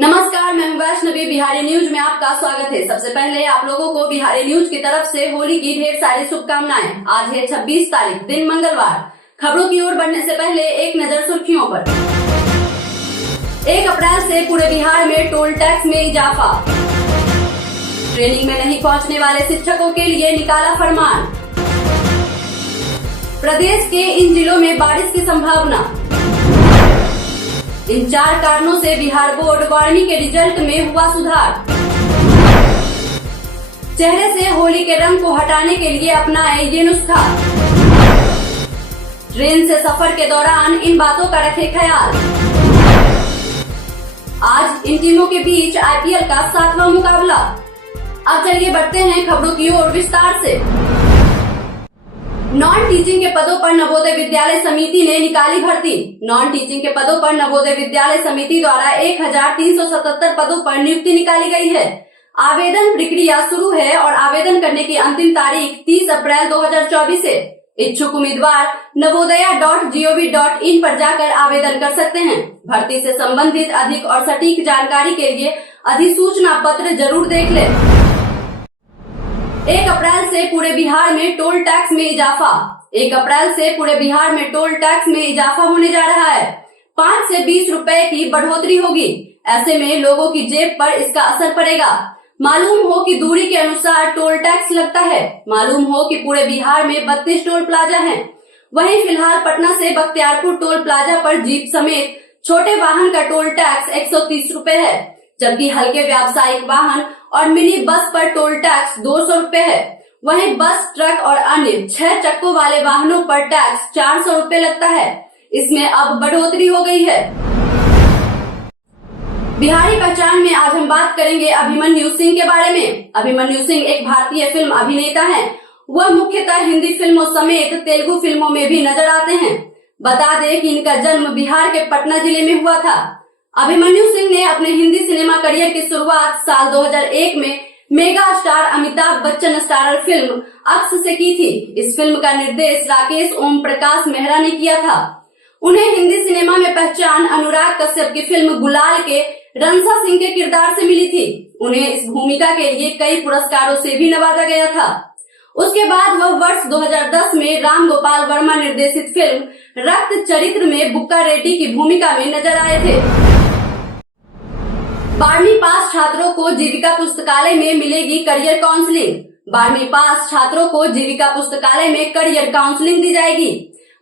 नमस्कार, मैं वैष्णवी। बिहारी न्यूज में आपका स्वागत है। सबसे पहले आप लोगों को बिहारी न्यूज की तरफ से होली की ढेर सारी शुभकामनाएं। आज है 26 तारीख, दिन मंगलवार। खबरों की ओर बढ़ने से पहले एक नजर सुर्खियों पर। 1 अप्रैल से पूरे बिहार में टोल टैक्स में इजाफा। ट्रेनिंग में नहीं पहुंचने वाले शिक्षकों के लिए निकाला फरमान। प्रदेश के इन जिलों में बारिश की संभावना। इन 4 कारणों से बिहार बोर्ड 12वीं के रिजल्ट में हुआ सुधार। चेहरे से होली के रंग को हटाने के लिए अपनाए ये नुस्खा। ट्रेन से सफर के दौरान इन बातों का रखें ख्याल। आज इन टीमों के बीच आईपीएल का 7वां मुकाबला। अब चलिए बढ़ते हैं खबरों की ओर विस्तार से। नॉन टीचिंग के पदों पर नवोदय विद्यालय समिति ने निकाली भर्ती। नॉन टीचिंग के पदों पर नवोदय विद्यालय समिति द्वारा 1377 पदों पर नियुक्ति निकाली गई है। आवेदन प्रक्रिया शुरू है और आवेदन करने की अंतिम तारीख 30 अप्रैल 2024 है। इच्छुक उम्मीदवार navodaya.gov.in पर जाकर आवेदन कर सकते हैं। भर्ती से संबंधित अधिक और सटीक जानकारी के लिए अधिसूचना पत्र जरूर देख लें। 1 अप्रैल से पूरे बिहार में टोल टैक्स में इजाफा। 1 अप्रैल से पूरे बिहार में टोल टैक्स में इजाफा होने जा रहा है। 5 से 20 रुपए की बढ़ोतरी होगी। ऐसे में लोगों की जेब पर इसका असर पड़ेगा। मालूम हो कि दूरी के अनुसार टोल टैक्स लगता है। मालूम हो कि पूरे बिहार में 32 टोल प्लाजा हैं। वहीं फिलहाल पटना से बख्तियारपुर टोल प्लाजा पर जीप समेत छोटे वाहन का टोल टैक्स 130 रुपए है, जबकि हल्के व्यावसायिक वाहन और मिनी बस पर टोल टैक्स 200 रुपए है। वहीं बस, ट्रक और अन्य 6 चक्कों वाले वाहनों पर टैक्स 400 रुपए लगता है। इसमें अब बढ़ोतरी हो गई है। बिहारी पहचान में आज हम बात करेंगे अभिमन्यु सिंह के बारे में। अभिमन्यु सिंह एक भारतीय फिल्म अभिनेता हैं। वह मुख्यतः हिंदी फिल्मों समेत तेलुगु फिल्मों में भी नजर आते हैं। बता दें कि इनका जन्म बिहार के पटना जिले में हुआ था। अभिमन्यु सिंह ने अपने हिंदी सिनेमा करियर की शुरुआत साल 2001 में mega star Amitabh Bachchan starrer film Aks से की थी। इस फिल्म का निर्देश राकेश ओम प्रकाश मेहरा ने किया था। उन्हें हिंदी सिनेमा में पहचान अनुराग कश्यप की फिल्म गुलाल के रंसा सिंह के किरदार से मिली थी। उन्हें इस भूमिका के लिए कई पुरस्कारों से भी नवाजा गया था। उसके बाद वह वर्ष 2010 में राम गोपाल वर्मा निर्देशित फिल्म रक्त चरित्र में बुक्का रेड्डी की भूमिका में नजर आए थे। 12वीं पास छात्रों को जीविका पुस्तकालय में मिलेगी करियर काउंसलिंग। 12वीं पास छात्रों को जीविका पुस्तकालय में करियर काउंसलिंग दी जाएगी।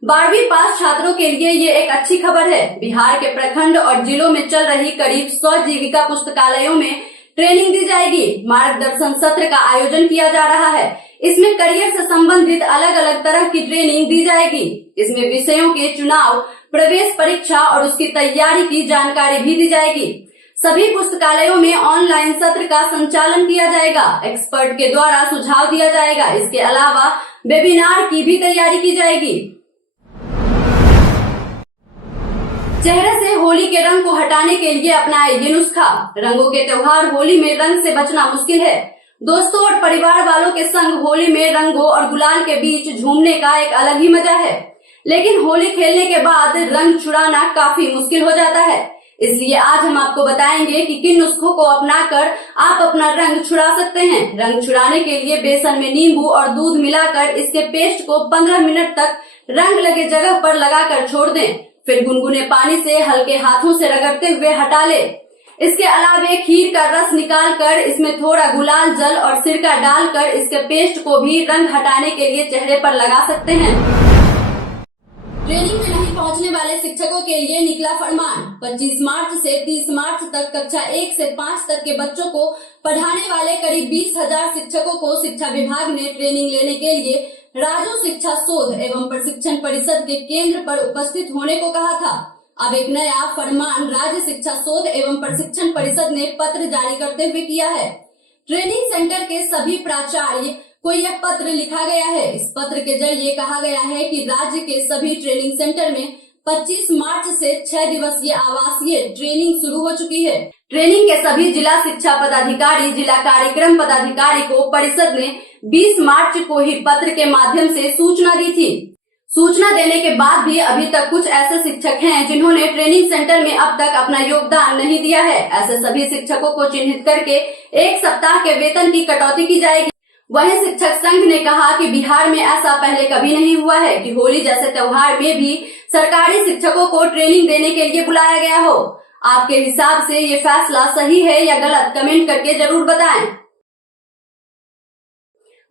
12वीं पास छात्रों के लिए ये एक अच्छी खबर है। बिहार के प्रखंड और जिलों में चल रही करीब 100 जीविका पुस्तकालयों में ट्रेनिंग दी जाएगी। मार्गदर्शन सत्र का आयोजन किया जा रहा है। इसमें करियर से संबंधित अलग अलग तरह की ट्रेनिंग दी जाएगी। इसमें विषयों के चुनाव, प्रवेश परीक्षा और उसकी तैयारी की जानकारी भी दी जाएगी। सभी पुस्तकालयों में ऑनलाइन सत्र का संचालन किया जाएगा। एक्सपर्ट के द्वारा सुझाव दिया जाएगा। इसके अलावा वेबिनार की भी तैयारी की जाएगी। चेहरे से होली के रंग को हटाने के लिए अपनाए ये नुस्खा। रंगों के त्योहार होली में रंग से बचना मुश्किल है। दोस्तों और परिवार वालों के संग होली में रंगों और गुलाल के बीच झूमने का एक अलग ही मजा है। लेकिन होली खेलने के बाद रंग छुड़ाना काफी मुश्किल हो जाता है। इसलिए आज हम आपको बताएंगे कि किन नुस्खों को अपनाकर आप अपना रंग छुड़ा सकते हैं। रंग छुड़ाने के लिए बेसन में नींबू और दूध मिलाकर इसके पेस्ट को 15 मिनट तक रंग लगे जगह पर लगाकर छोड़ दें। फिर गुनगुने पानी से हल्के हाथों से रगड़ते हुए हटा लें। इसके अलावा खीर का रस निकालकर इसमें थोड़ा गुलाल जल और सिरका डालकर इसके पेस्ट को भी रंग हटाने के लिए चेहरे पर लगा सकते हैं। ट्रेनिंग में नहीं पहुंचने वाले शिक्षकों के लिए निकला फरमान। 25 मार्च से 30 मार्च तक कक्षा 1 से 5 तक के बच्चों को पढ़ाने वाले करीब 20,000 शिक्षकों को शिक्षा विभाग ने ट्रेनिंग लेने के लिए राज्य शिक्षा शोध एवं प्रशिक्षण परिषद के केंद्र पर उपस्थित होने को कहा था। अब एक नया फरमान राज्य शिक्षा शोध एवं प्रशिक्षण परिषद ने पत्र जारी करते हुए किया है। ट्रेनिंग सेंटर के सभी प्राचार्य को यह पत्र लिखा गया है। इस पत्र के जरिए कहा गया है कि राज्य के सभी ट्रेनिंग सेंटर में 25 मार्च से 6 दिवसीय आवासीय ट्रेनिंग शुरू हो चुकी है। ट्रेनिंग के सभी जिला शिक्षा पदाधिकारी, जिला कार्यक्रम पदाधिकारी को परिषद ने 20 मार्च को ही पत्र के माध्यम से सूचना दी थी। सूचना देने के बाद भी अभी तक कुछ ऐसे शिक्षक हैं जिन्होंने ट्रेनिंग सेंटर में अब तक अपना योगदान नहीं दिया है। ऐसे सभी शिक्षकों को चिन्हित करके 1 सप्ताह के वेतन की कटौती की जाएगी। वहीं शिक्षक संघ ने कहा कि बिहार में ऐसा पहले कभी नहीं हुआ है कि होली जैसे त्योहार में भी सरकारी शिक्षकों को ट्रेनिंग देने के लिए बुलाया गया हो। आपके हिसाब से ये फैसला सही है या गलत, कमेंट करके जरूर बताएं।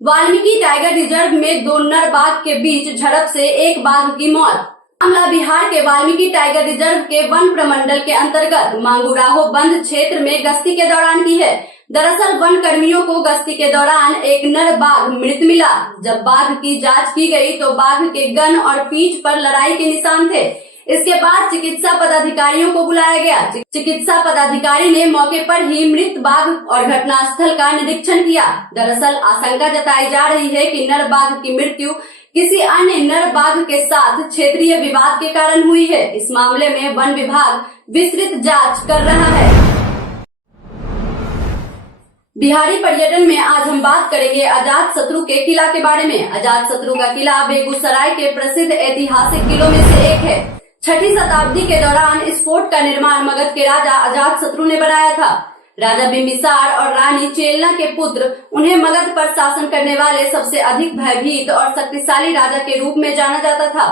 वाल्मीकि टाइगर रिजर्व में 2 नर बाघ के बीच झड़प से 1 बाघ की मौत। मामला बिहार के वाल्मीकि टाइगर रिजर्व के वन प्रमंडल के अंतर्गत मांगुराहो बंद क्षेत्र में गश्ती के दौरान की है। दरअसल वन कर्मियों को गश्ती के दौरान एक नर बाघ मृत मिला। जब बाघ की जांच की गई तो बाघ के गन और पीठ पर लड़ाई के निशान थे। इसके बाद चिकित्सा पदाधिकारियों को बुलाया गया। चिकित्सा पदाधिकारी ने मौके पर ही मृत बाघ और घटनास्थल का निरीक्षण किया। दरअसल आशंका जताई जा रही है कि नर बाघ की मृत्यु किसी अन्य नर बाघ के साथ क्षेत्रीय विवाद के कारण हुई है। इस मामले में वन विभाग विस्तृत जांच कर रहा है। बिहारी पर्यटन में आज हम बात करेंगे अजात शत्रु के किला के बारे में। अजात शत्रु का किला बेगूसराय के प्रसिद्ध ऐतिहासिक किलों में से एक है। 6ठी शताब्दी के दौरान इस फोर्ट का निर्माण मगध के राजा अजात शत्रु ने बनाया था। राजा बिंबिसार और रानी चेलना के पुत्र उन्हें मगध पर शासन करने वाले सबसे अधिक भयभीत और शक्तिशाली राजा के रूप में जाना जाता था।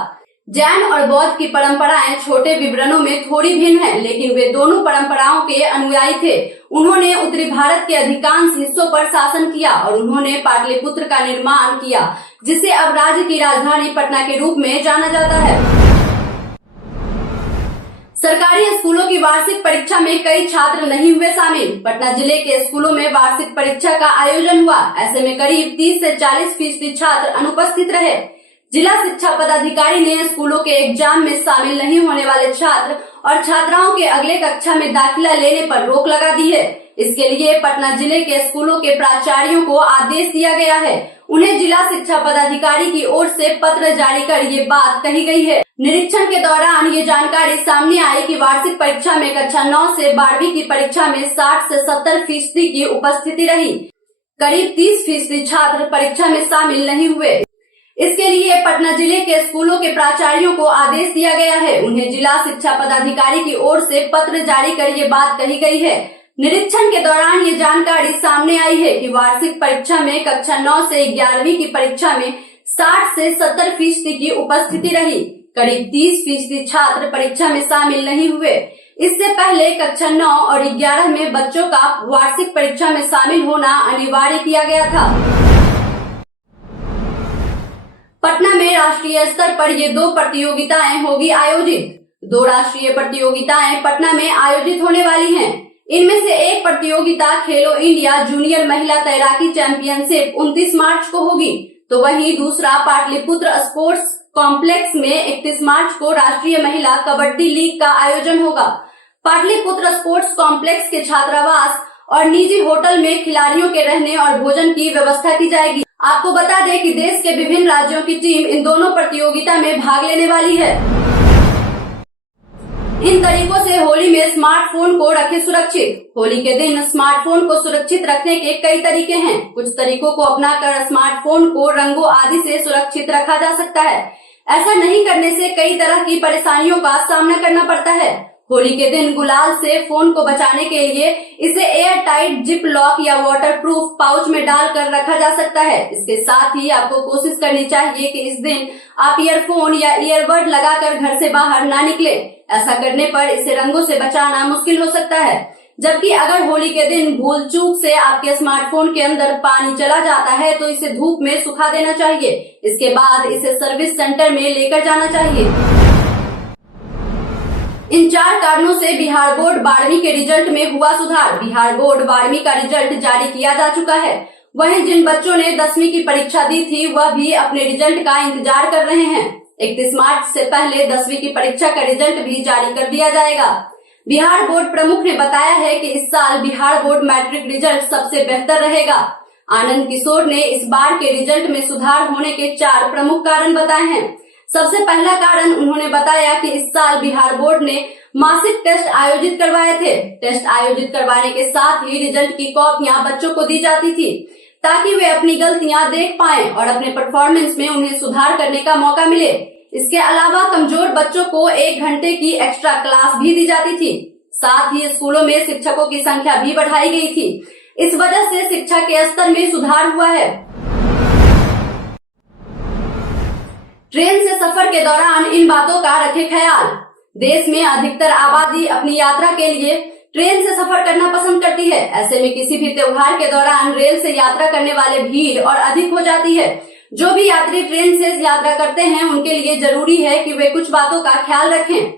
जैन और बौद्ध की परंपराएं छोटे विवरणों में थोड़ी भिन्न हैं, लेकिन वे दोनों परंपराओं के अनुयायी थे। उन्होंने उत्तरी भारत के अधिकांश हिस्सों पर शासन किया और उन्होंने पाटलिपुत्र का निर्माण किया, जिसे अब राज्य की राजधानी पटना के रूप में जाना जाता है। सरकारी स्कूलों की वार्षिक परीक्षा में कई छात्र नहीं हुए शामिल। पटना जिले के स्कूलों में वार्षिक परीक्षा का आयोजन हुआ। ऐसे में करीब 30 से 40% छात्र अनुपस्थित रहे। जिला शिक्षा पदाधिकारी ने स्कूलों के एग्जाम में शामिल नहीं होने वाले छात्र और छात्राओं के अगले कक्षा में दाखिला लेने पर रोक लगा दी है। इसके लिए पटना जिले के स्कूलों के प्राचार्यों को आदेश दिया गया है। उन्हें जिला शिक्षा पदाधिकारी की ओर से पत्र जारी कर ये बात कही गई है। निरीक्षण के दौरान ये जानकारी सामने आई कि वार्षिक परीक्षा में कक्षा 9 से 12वीं की परीक्षा में 60 से 70% की उपस्थिति रही। करीब 30% छात्र परीक्षा में शामिल नहीं हुए। इसके लिए पटना जिले के स्कूलों के प्राचार्यों को आदेश दिया गया है। उन्हें जिला शिक्षा पदाधिकारी की ओर से पत्र जारी कर ये बात कही गई है। निरीक्षण के दौरान ये जानकारी सामने आई है कि वार्षिक परीक्षा में कक्षा 9 से 11वीं की परीक्षा में 60 से 70% की उपस्थिति रही। करीब 30% छात्र परीक्षा में शामिल नहीं हुए। इससे पहले कक्षा 9 और 11 में बच्चों का वार्षिक परीक्षा में शामिल होना अनिवार्य किया गया था। पटना में राष्ट्रीय स्तर पर ये 2 प्रतियोगिताएं होगी आयोजित। 2 राष्ट्रीय प्रतियोगिताएं पटना में आयोजित होने वाली हैं। इनमें से एक प्रतियोगिता खेलो इंडिया जूनियर महिला तैराकी चैंपियनशिप 29 मार्च को होगी, तो वहीं दूसरा पाटलिपुत्र स्पोर्ट्स कॉम्प्लेक्स में 31 मार्च को राष्ट्रीय महिला कबड्डी लीग का आयोजन होगा। पाटलिपुत्र स्पोर्ट्स कॉम्प्लेक्स के छात्रावास और निजी होटल में खिलाड़ियों के रहने और भोजन की व्यवस्था की जाएगी। आपको बता दें कि देश के विभिन्न राज्यों की टीम इन दोनों प्रतियोगिता में भाग लेने वाली है। इन तरीकों से होली में स्मार्टफोन को रखें सुरक्षित। होली के दिन स्मार्टफोन को सुरक्षित रखने के कई तरीके हैं। कुछ तरीकों को अपनाकर स्मार्टफोन को रंगों आदि से सुरक्षित रखा जा सकता है। ऐसा नहीं करने से कई तरह की परेशानियों का सामना करना पड़ता है। होली के दिन गुलाल से फोन को बचाने के लिए इसे एयर टाइट जिप लॉक या वाटरप्रूफ पाउच में डालकर रखा जा सकता है। इसके साथ ही आपको कोशिश करनी चाहिए कि इस दिन आप ईयरफोन या ईयरबड लगाकर घर से बाहर ना निकले। ऐसा करने पर इसे रंगों से बचाना मुश्किल हो सकता है। जबकि अगर होली के दिन भूल चूक से आपके स्मार्टफोन के अंदर पानी चला जाता है तो इसे धूप में सुखा देना चाहिए। इसके बाद इसे सर्विस सेंटर में लेकर जाना चाहिए। इन 4 कारणों से बिहार बोर्ड 12वीं के रिजल्ट में हुआ सुधार। बिहार बोर्ड 12वीं का रिजल्ट जारी किया जा चुका है। वहीं जिन बच्चों ने 10वीं की परीक्षा दी थी वह भी अपने रिजल्ट का इंतजार कर रहे हैं। 31 मार्च से पहले 10वीं की परीक्षा का रिजल्ट भी जारी कर दिया जाएगा। बिहार बोर्ड प्रमुख ने बताया है कि इस साल बिहार बोर्ड मैट्रिक रिजल्ट सबसे बेहतर रहेगा। आनंद किशोर ने इस बार के रिजल्ट में सुधार होने के 4 प्रमुख कारण बताए हैं। सबसे पहला कारण उन्होंने बताया कि इस साल बिहार बोर्ड ने मासिक टेस्ट आयोजित करवाए थे। टेस्ट आयोजित करवाने के साथ ही रिजल्ट की कॉपियां बच्चों को दी जाती थी ताकि वे अपनी गलतियां देख पाएं और अपने परफॉर्मेंस में उन्हें सुधार करने का मौका मिले। इसके अलावा कमजोर बच्चों को 1 घंटे की एक्स्ट्रा क्लास भी दी जाती थी। साथ ही स्कूलों में शिक्षकों की संख्या भी बढ़ाई गई थी। इस वजह से शिक्षा के स्तर में सुधार हुआ है। ट्रेन से सफर के दौरान इन बातों का रखें ख्याल। देश में अधिकतर आबादी अपनी यात्रा के लिए ट्रेन से सफर करना पसंद करती है। ऐसे में किसी भी त्योहार के दौरान रेल से यात्रा करने वाले भीड़ और अधिक हो जाती है। जो भी यात्री ट्रेन से यात्रा करते हैं उनके लिए जरूरी है कि वे कुछ बातों का ख्याल रखें।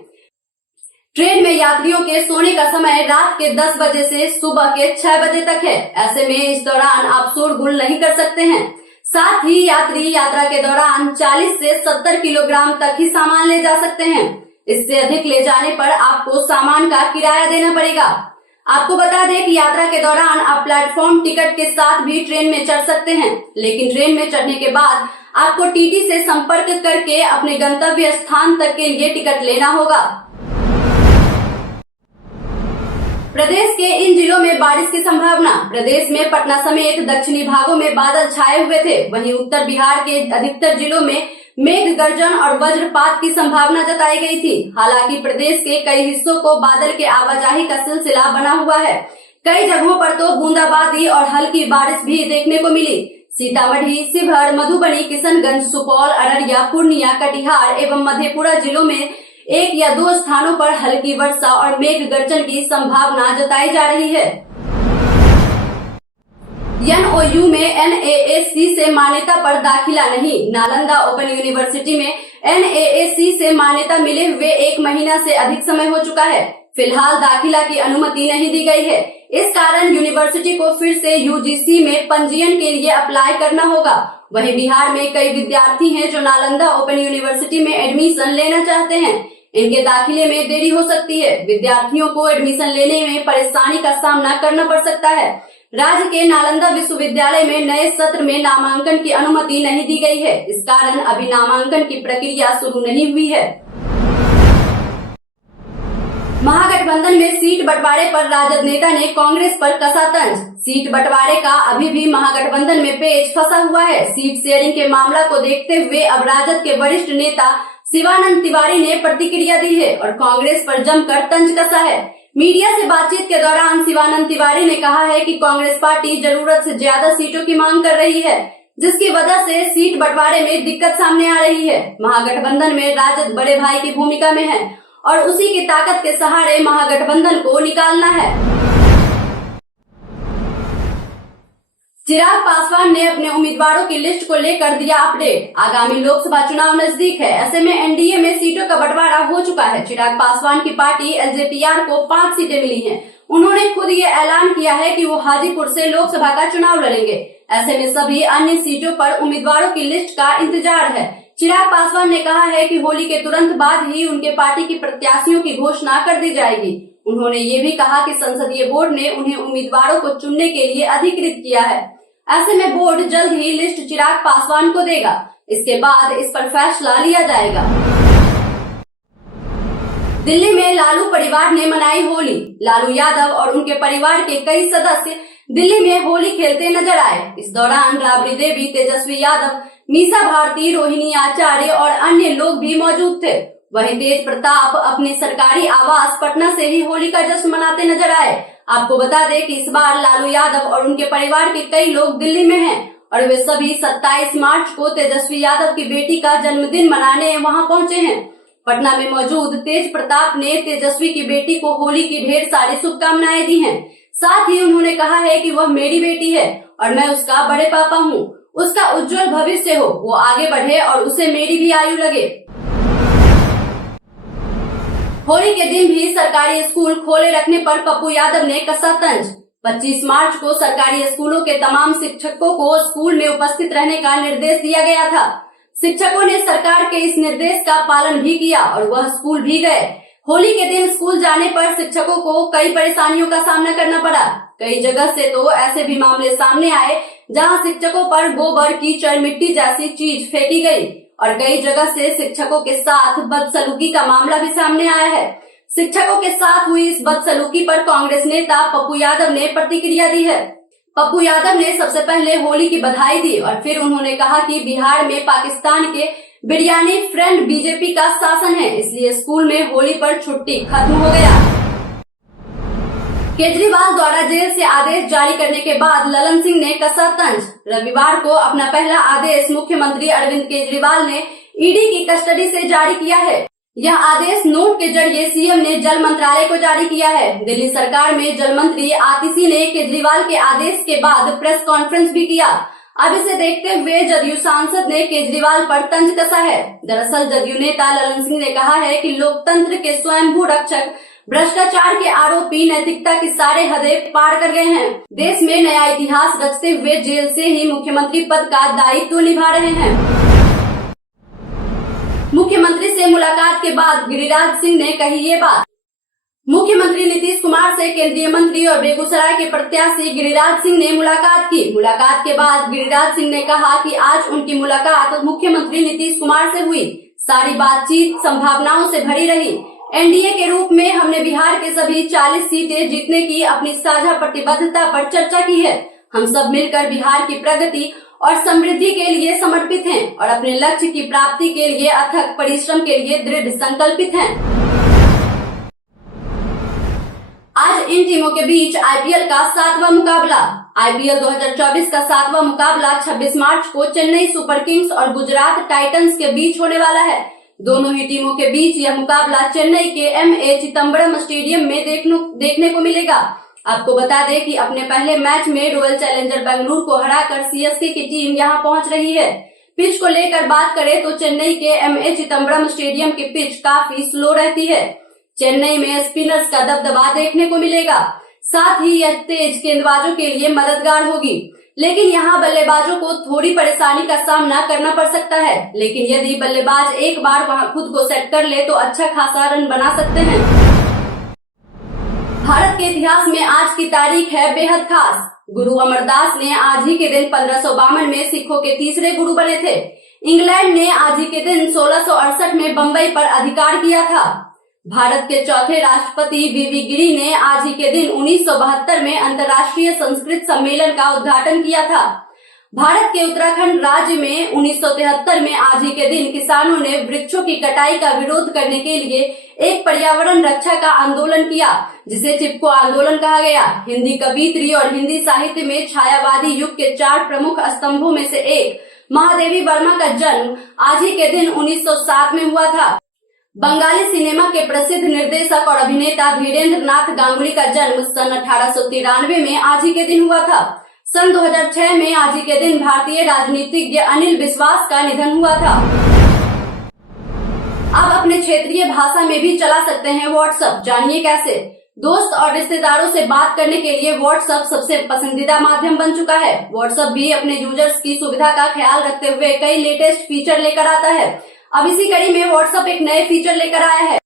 ट्रेन में यात्रियों के सोने का समय रात के 10 बजे से सुबह के 6 बजे तक है। ऐसे में इस दौरान आप शोरगुल नहीं कर सकते हैं। साथ ही यात्री यात्रा के दौरान 40 से 70 किलोग्राम तक ही सामान ले जा सकते हैं। इससे अधिक ले जाने पर आपको सामान का किराया देना पड़ेगा। आपको बता दें कि यात्रा के दौरान आप प्लेटफॉर्म टिकट के साथ भी ट्रेन में चढ़ सकते हैं, लेकिन ट्रेन में चढ़ने के बाद आपको टीटी से संपर्क करके अपने गंतव्य स्थान तक के लिए टिकट लेना होगा। प्रदेश के इन जिलों में बारिश की संभावना। प्रदेश में पटना समेत दक्षिणी भागों में बादल छाए हुए थे। वहीं उत्तर बिहार के अधिकतर जिलों में मेघ गर्जन और वज्रपात की संभावना जताई गई थी। हालांकि प्रदेश के कई हिस्सों को बादल के आवाजाही का सिलसिला बना हुआ है। कई जगहों पर तो बूंदाबांदी और हल्की बारिश भी देखने को मिली। सीतामढ़ी, शिवहर, मधुबनी, किशनगंज, सुपौल, अररिया, पूर्णिया, कटिहार एवं मधेपुरा जिलों में 1 या 2 स्थानों पर हल्की वर्षा और मेघ गर्जन की संभावना जताई जा रही है। NOU में NAAC से मान्यता पर दाखिला नहीं। नालंदा ओपन यूनिवर्सिटी में NAAC से मान्यता मिले हुए 1 महीना से अधिक समय हो चुका है। फिलहाल दाखिला की अनुमति नहीं दी गई है। इस कारण यूनिवर्सिटी को फिर से UGC में पंजीयन के लिए अप्लाई करना होगा। वहीं बिहार में कई विद्यार्थी हैं जो नालंदा ओपन यूनिवर्सिटी में एडमिशन लेना चाहते हैं। इनके दाखिले में देरी हो सकती है। विद्यार्थियों को एडमिशन लेने में परेशानी का सामना करना पड़ सकता है। राज्य के नालंदा विश्वविद्यालय में नए सत्र में नामांकन की अनुमति नहीं दी गई है। इस कारण अभी नामांकन की प्रक्रिया शुरू नहीं हुई है। महागठबंधन में सीट बंटवारे पर राजद नेता ने कांग्रेस पर कसा तंज। सीट बंटवारे का अभी भी महागठबंधन में पेच फंसा हुआ है। सीट शेयरिंग के मामला को देखते हुए अब राजद के वरिष्ठ नेता शिवानंद तिवारी ने प्रतिक्रिया दी है और कांग्रेस पर जमकर तंज कसा है। मीडिया से बातचीत के दौरान शिवानंद तिवारी ने कहा है कि कांग्रेस पार्टी जरूरत से ज्यादा सीटों की मांग कर रही है, जिसकी वजह से सीट बंटवारे में दिक्कत सामने आ रही है। महागठबंधन में राजद बड़े भाई की भूमिका में है और उसी की ताकत के सहारे महागठबंधन को निकालना है। चिराग पासवान ने अपने उम्मीदवारों की लिस्ट को लेकर दिया अपडेट। आगामी लोकसभा चुनाव नजदीक है। ऐसे में एनडीए में सीटों का बंटवारा हो चुका है। चिराग पासवान की पार्टी एलजेपीआर को 5 सीटें मिली हैं। उन्होंने खुद ये ऐलान किया है कि वो हाजीपुर से लोकसभा का चुनाव लड़ेंगे। ऐसे में सभी अन्य सीटों पर उम्मीदवारों की लिस्ट का इंतजार है। चिराग पासवान ने कहा है कि होली के तुरंत बाद ही उनके पार्टी की प्रत्याशियों की घोषणा कर दी जाएगी। उन्होंने ये भी कहा कि संसदीय बोर्ड ने उन्हें उम्मीदवारों को चुनने के लिए अधिकृत किया है। ऐसे में बोर्ड जल्द ही लिस्ट चिराग पासवान को देगा। इसके बाद इस पर फैसला लिया जाएगा। दिल्ली में लालू परिवार ने मनाई होली। लालू यादव और उनके परिवार के कई सदस्य दिल्ली में होली खेलते नजर आए। इस दौरान राबड़ी देवी, तेजस्वी यादव, मीसा भारती, रोहिणी आचार्य और अन्य लोग भी मौजूद थे। वहीं तेज प्रताप अपने सरकारी आवास पटना से ही होली का जश्न मनाते नजर आए। आपको बता दें कि इस बार लालू यादव और उनके परिवार के कई लोग दिल्ली में हैं और वे सभी 27 मार्च को तेजस्वी यादव की बेटी का जन्मदिन मनाने वहां पहुंचे हैं। पटना में मौजूद तेज प्रताप ने तेजस्वी की बेटी को होली की ढेर सारी शुभकामनाएं दी हैं। साथ ही उन्होंने कहा है कि वह मेरी बेटी है और मैं उसका बड़े पापा हूँ। उसका उज्जवल भविष्य हो, वो आगे बढ़े और उसे मेरी भी आयु लगे। होली के दिन भी सरकारी स्कूल खोले रखने पर पप्पू यादव ने कसा तंज। 25 मार्च को सरकारी स्कूलों के तमाम शिक्षकों को स्कूल में उपस्थित रहने का निर्देश दिया गया था। शिक्षकों ने सरकार के इस निर्देश का पालन भी किया और वह स्कूल भी गए। होली के दिन स्कूल जाने पर शिक्षकों को कई परेशानियों का सामना करना पड़ा। कई जगह से तो ऐसे भी मामले सामने आए जहां शिक्षकों पर गोबर, कीचड़, मिट्टी जैसी चीज फेंकी गई और कई जगह से शिक्षकों के साथ बदसलूकी का मामला भी सामने आया है। शिक्षकों के साथ हुई इस बदसलूकी पर कांग्रेस नेता पप्पू यादव ने प्रतिक्रिया दी है। पप्पू यादव ने सबसे पहले होली की बधाई दी और फिर उन्होंने कहा कि बिहार में पाकिस्तान के बिरयानी फ्रेंड बीजेपी का शासन है, इसलिए स्कूल में होली पर छुट्टी खत्म हो गया। केजरीवाल द्वारा जेल से आदेश जारी करने के बाद ललन सिंह ने कसा तंज। रविवार को अपना पहला आदेश मुख्यमंत्री अरविंद केजरीवाल ने ईडी की कस्टडी से जारी किया है। यह आदेश नोट के जरिए सीएम ने जल मंत्रालय को जारी किया है। दिल्ली सरकार में जल मंत्री आतिशी ने केजरीवाल के आदेश के बाद प्रेस कॉन्फ्रेंस भी किया। अब इसे देखते हुए जदयू सांसद ने केजरीवाल पर तंज कसा है। दरअसल जदयू नेता ललन सिंह ने कहा है कि लोकतंत्र के स्वयंभू रक्षक भ्रष्टाचार के आरोपी नैतिकता की सारे हदें पार कर गए हैं। देश में नया इतिहास रचते हुए जेल से ही मुख्यमंत्री पद का दायित्व निभा रहे हैं। मुख्यमंत्री से मुलाकात के बाद गिरिराज सिंह ने कही ये बात। मुख्यमंत्री नीतीश कुमार से केंद्रीय मंत्री और बेगूसराय के प्रत्याशी गिरिराज सिंह ने मुलाकात की। मुलाकात के बाद गिरिराज सिंह ने कहा कि आज उनकी मुलाकात मुख्यमंत्री नीतीश कुमार से हुई। सारी बातचीत संभावनाओं से भरी रही। एनडीए के रूप में हमने बिहार के सभी 40 सीटें जीतने की अपनी साझा प्रतिबद्धता पर चर्चा की है। हम सब मिलकर बिहार की प्रगति और समृद्धि के लिए समर्पित हैं और अपने लक्ष्य की प्राप्ति के लिए अथक परिश्रम के लिए दृढ़ संकल्पित हैं। आज इन टीमों के बीच आईपीएल का 7वां मुकाबला। आईपीएल 2024 का 7वां मुकाबला 26 मार्च को चेन्नई सुपर किंग्स और गुजरात टाइटंस के बीच होने वाला है। दोनों ही टीमों के बीच यह मुकाबला चेन्नई के एमए चिदंबरम स्टेडियम में देखने को मिलेगा। आपको बता दें कि अपने पहले मैच में रॉयल चैलेंजर बेंगलुरु को हराकर सीएसके की टीम यहां पहुंच रही है। पिच को लेकर बात करें तो चेन्नई के एमए चिदंबरम स्टेडियम की पिच काफी स्लो रहती है। चेन्नई में स्पिनर्स का दबदबा देखने को मिलेगा, साथ ही यह तेज गेंदबाजों के लिए मददगार होगी। लेकिन यहाँ बल्लेबाजों को थोड़ी परेशानी का सामना करना पड़ सकता है। लेकिन यदि बल्लेबाज एक बार वहां खुद को सेट कर ले तो अच्छा खासा रन बना सकते हैं। भारत के इतिहास में आज की तारीख है बेहद खास। गुरु अमरदास ने आज ही के दिन 1552 में सिखों के तीसरे गुरु बने थे। इंग्लैंड ने आज ही के दिन 1668 में बंबई पर अधिकार किया था। भारत के चौथे राष्ट्रपति वीवी गिरी ने आज ही के दिन 1972 में अंतर्राष्ट्रीय संस्कृत सम्मेलन का उद्घाटन किया था। भारत के उत्तराखंड राज्य में 1973 में आज ही के दिन किसानों ने वृक्षों की कटाई का विरोध करने के लिए एक पर्यावरण रक्षा का आंदोलन किया, जिसे चिपको आंदोलन कहा गया। हिंदी कवियत्री और हिंदी साहित्य में छायावादी युग के 4 प्रमुख स्तंभों में से एक महादेवी वर्मा का जन्म आज ही के दिन 1907 में हुआ था। बंगाली सिनेमा के प्रसिद्ध निर्देशक और अभिनेता धीरेन्द्र नाथ गांगुली का जन्म सन 1893 में आज ही के दिन हुआ था। सन 2006 में आज ही के दिन भारतीय राजनीतिज्ञ अनिल विश्वास का निधन हुआ था। आप अपने क्षेत्रीय भाषा में भी चला सकते हैं व्हाट्सएप, जानिए कैसे। दोस्त और रिश्तेदारों से बात करने के लिए व्हाट्सएप सबसे पसंदीदा माध्यम बन चुका है। व्हाट्सएप भी अपने यूजर्स की सुविधा का ख्याल रखते हुए कई लेटेस्ट फीचर लेकर आता है। अब इसी कड़ी में व्हाट्सएप एक नए फीचर लेकर आया है।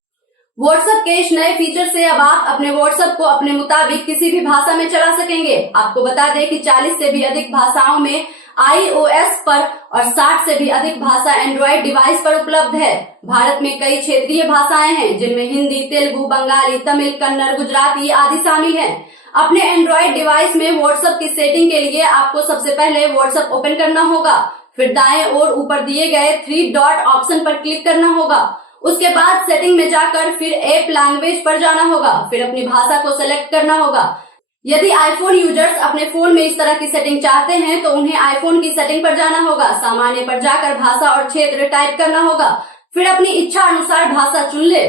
व्हाट्सएप के इस नए फीचर से अब आप अपने व्हाट्सएप को अपने मुताबिक किसी भी भाषा में चला सकेंगे। आपको बता दें कि 40 से भी अधिक भाषाओं में iOS पर और 60 से भी अधिक भाषा एंड्रॉइड डिवाइस पर उपलब्ध है। भारत में कई क्षेत्रीय भाषाएं हैं, जिनमें हिंदी, तेलुगु, बंगाली, तमिल, कन्नड़, गुजराती आदि शामिल हैं। अपने एंड्रॉइड डिवाइस में व्हाट्सएप की सेटिंग के लिए आपको सबसे पहले व्हाट्सएप ओपन करना होगा। फिर दाएं ओर ऊपर दिए गए 3 डॉट ऑप्शन पर क्लिक करना होगा। उसके बाद सेटिंग में जाकर फिर ऐप लैंग्वेज पर जाना होगा। फिर अपनी भाषा को सेलेक्ट करना होगा। यदि आईफोन यूजर्स अपने फोन में इस तरह की सेटिंग চাहते हैं तो उन्हें आईफोन की सेटिंग पर जाना होगा। सामान्य पर जाकर भाषा और क्षेत्र टाइप करना होगा। फिर अपनी इच्छा अनुसार भाषा चुन ले।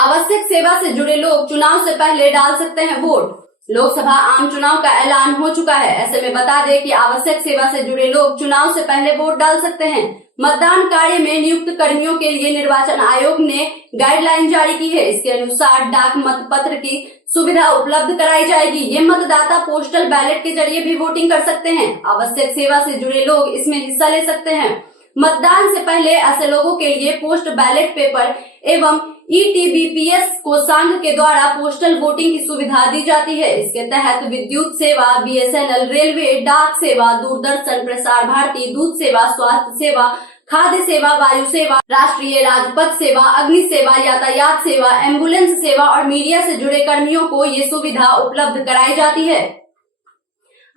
आवश्यक सेवा से जुड़े लोग चुनाव से पहले डाल सकते हैं वोट। लोकसभा आम चुनाव का ऐलान हो चुका है। ऐसे में बता दें कि आवश्यक सेवा से जुड़े लोग चुनाव से पहले वोट डाल सकते हैं। मतदान कार्य में नियुक्त कर्मियों के लिए निर्वाचन आयोग ने गाइडलाइन जारी की है। इसके अनुसार डाक मत पत्र की सुविधा उपलब्ध कराई जाएगी। ये मतदाता पोस्टल बैलेट के जरिए भी वोटिंग कर सकते हैं। आवश्यक सेवा से जुड़े लोग इसमें हिस्सा ले सकते हैं। मतदान से पहले ऐसे लोगों के लिए पोस्ट बैलेट पेपर एवं ईटीबीपीएस कोषांग के द्वारा पोस्टल वोटिंग की सुविधा दी जाती है। इसके तहत विद्युत सेवा, बीएसएनएल, रेलवे, डाक सेवा, दूरदर्शन, प्रसार भारती, दूध सेवा, स्वास्थ्य सेवा, खाद्य सेवा, वायु सेवा, राष्ट्रीय राजपथ सेवा, अग्नि सेवा, यातायात सेवा, एम्बुलेंस सेवा और मीडिया से जुड़े कर्मियों को ये सुविधा उपलब्ध कराई जाती है।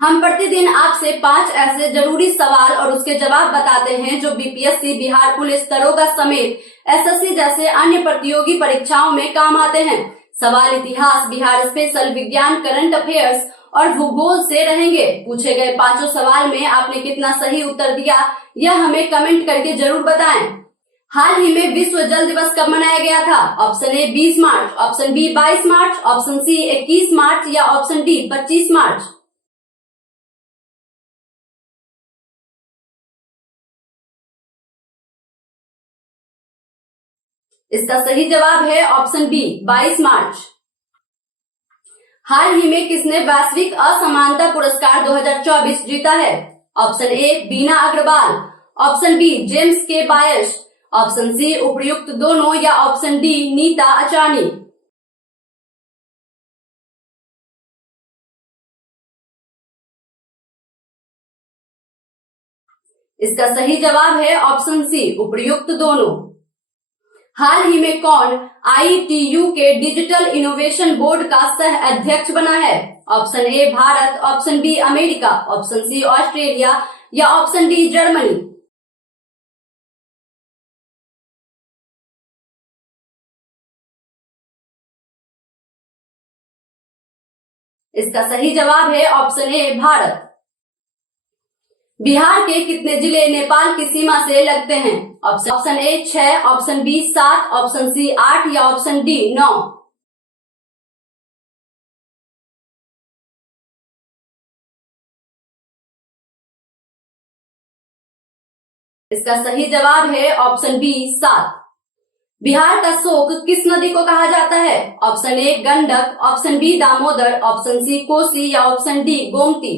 हम प्रतिदिन आपसे 5 ऐसे जरूरी सवाल और उसके जवाब बताते हैं जो बीपीएससी, बिहार पुलिस, दरोगा समेत एसएससी जैसे अन्य प्रतियोगी परीक्षाओं में काम आते हैं। सवाल इतिहास, बिहार स्पेशल, विज्ञान, करंट अफेयर्स और भूगोल से रहेंगे। पूछे गए 5 सवाल में आपने कितना सही उत्तर दिया यह हमें कमेंट करके जरूर बताएं। हाल ही में विश्व जल दिवस कब मनाया गया था? Option A 20 March, option B 22 March, option C 21 March या ऑप्शन डी 25 मार्च। इसका सही जवाब है ऑप्शन बी 22 मार्च। हाल ही में किसने वैश्विक असमानता पुरस्कार 2024 जीता है? Option A Bina Agrawal, option B James K Boyce, option C उपर्युक्त दोनों या ऑप्शन डी नीता अचानी। इसका सही जवाब है ऑप्शन सी उपर्युक्त दोनों। हाल ही में कौन ITU के डिजिटल इनोवेशन बोर्ड का सह अध्यक्ष बना है? Option A Bharat, option B America, option C Australia या ऑप्शन डी जर्मनी। इसका सही जवाब है ऑप्शन ए भारत। बिहार के कितने जिले नेपाल की सीमा से लगते हैं? Option A 6, option B 7, option C 8 या ऑप्शन डी 9। इसका सही जवाब है ऑप्शन बी 7। बिहार का शोक किस नदी को कहा जाता है? Option A Gandak, option B Damodar, option C Kosi या ऑप्शन डी गोमती।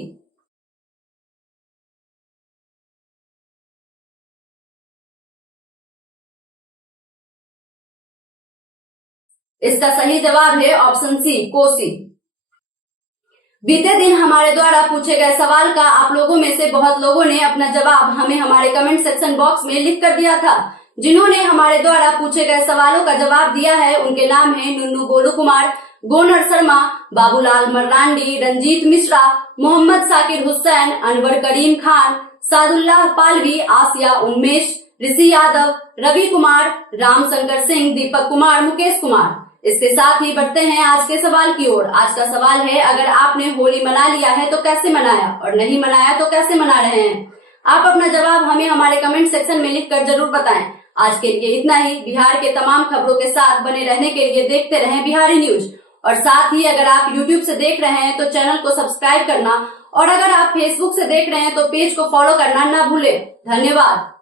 इसका सही जवाब है ऑप्शन सी कोसी। बीते दिन हमारे द्वारा पूछे गए सवाल का आप लोगों में से बहुत लोगों ने अपना जवाब हमें हमारे कमेंट सेक्शन बॉक्स में लिख कर दिया था। जिन्होंने हमारे द्वारा पूछे गए सवालों का जवाब दिया है उनके नाम है नुन्नू गोलू कुमार, गोनर शर्मा, बाबूलाल मर्रांडी, रंजीत मिश्रा, मोहम्मद साकिर हुसैन, अनवर करीम खान, सादुल्लाह पालवी, आसिया उन्मेश, ऋषि यादव, रवि कुमार, रामशंकर सिंह, दीपक कुमार, मुकेश कुमार। इसके साथ ही बढ़ते हैं आज के सवाल की ओर। आज का सवाल है, अगर आपने होली मना लिया है तो कैसे मनाया और नहीं मनाया तो कैसे मना रहे हैं? आप अपना जवाब हमें हमारे कमेंट सेक्शन में लिखकर जरूर बताएं। आज के लिए इतना ही। बिहार के तमाम खबरों के साथ बने रहने के लिए देखते रहें बिहारी न्यूज। और साथ ही अगर आप YouTube से देख रहे हैं तो चैनल को सब्सक्राइब करना और अगर आप Facebook से देख रहे हैं तो पेज को फॉलो करना ना भूलें। धन्यवाद।